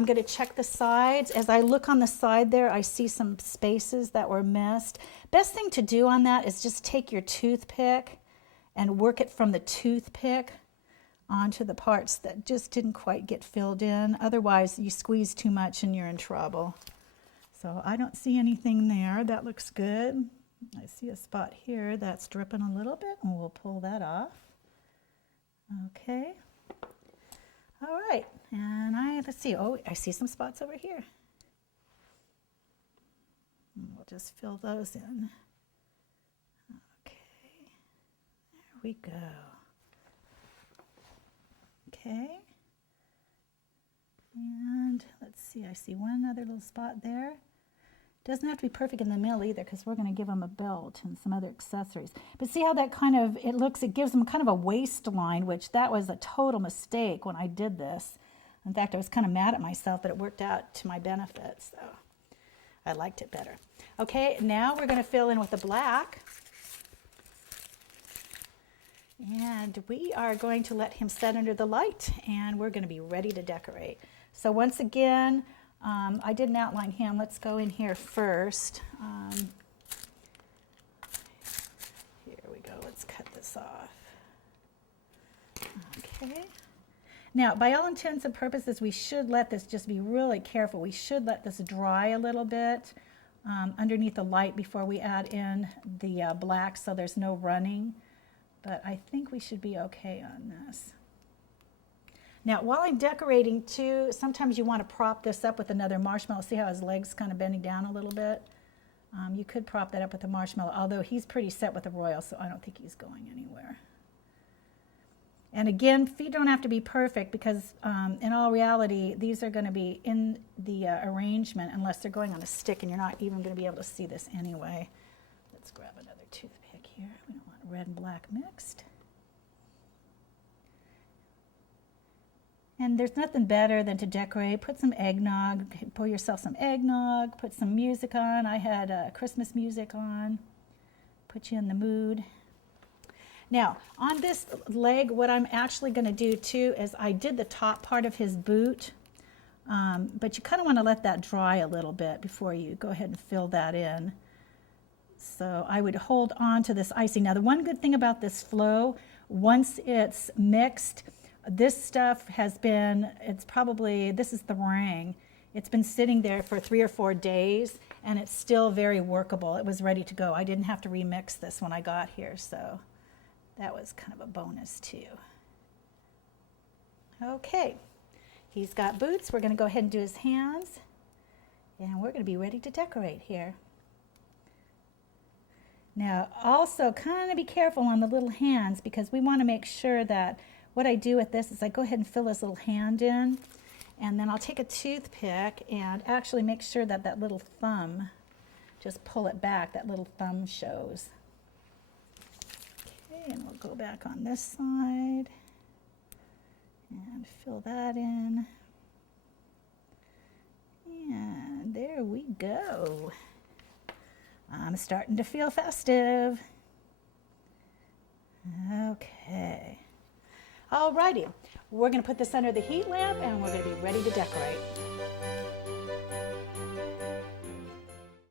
I'm going to check the sides. As I look on the side there, I see some spaces that were missed. Best thing to do on that is just take your toothpick and work it from the toothpick onto the parts that just didn't quite get filled in. Otherwise, you squeeze too much and you're in trouble. So I don't see anything there. That looks good. I see a spot here that's dripping a little bit, and we'll pull that off. Okay. All right, and let's see. Oh, I see some spots over here. And we'll just fill those in. Okay, there we go. Okay, and let's see. I see one other little spot there. Doesn't have to be perfect in the middle either, because we're going to give them a belt and some other accessories. But see how that kind of, it gives them kind of a waistline, which that was a total mistake when I did this. In fact, I was kind of mad at myself, but it worked out to my benefit, so I liked it better. Okay, now we're going to fill in with the black. And we are going to let him set under the light, and we're going to be ready to decorate. So once again, I didn't outline him. Let's go in here first. Here we go. Let's cut this off. Okay. Now, by all intents and purposes, we should let this, just be really careful. We should let this dry a little bit underneath the light before we add in the black, so there's no running. But I think we should be okay on this. Now, while I'm decorating too, sometimes you want to prop this up with another marshmallow. See how his leg's kind of bending down a little bit? You could prop that up with a marshmallow, although he's pretty set with the royal, so I don't think he's going anywhere. And again, feet don't have to be perfect, because in all reality, these are going to be in the arrangement unless they're going on a stick, and you're not even going to be able to see this anyway. Let's grab another toothpick here. We don't want red and black mixed. And there's nothing better than to decorate. Put some eggnog, pour yourself some eggnog, put some music on. I had Christmas music on, put you in the mood. Now, on this leg, what I'm actually going to do too is I did the top part of his boot, but you kind of want to let that dry a little bit before you go ahead and fill that in. So I would hold on to this icing. Now, the one good thing about this flow, once it's mixed, this stuff has been, this is the meringue. It's been sitting there for 3 or 4 days, and it's still very workable. It was ready to go. I didn't have to remix this when I got here, so that was kind of a bonus too. Okay, he's got boots. We're going to go ahead and do his hands, and we're going to be ready to decorate here. Now, also kind of be careful on the little hands, because we want to make sure that what I do with this is I go ahead and fill his little hand in, and then I'll take a toothpick and actually make sure that that little thumb, just pull it back, that little thumb shows. Okay, and we'll go back on this side and fill that in. And there we go. I'm starting to feel festive. Okay. Alrighty, we're going to put this under the heat lamp, and we're going to be ready to decorate.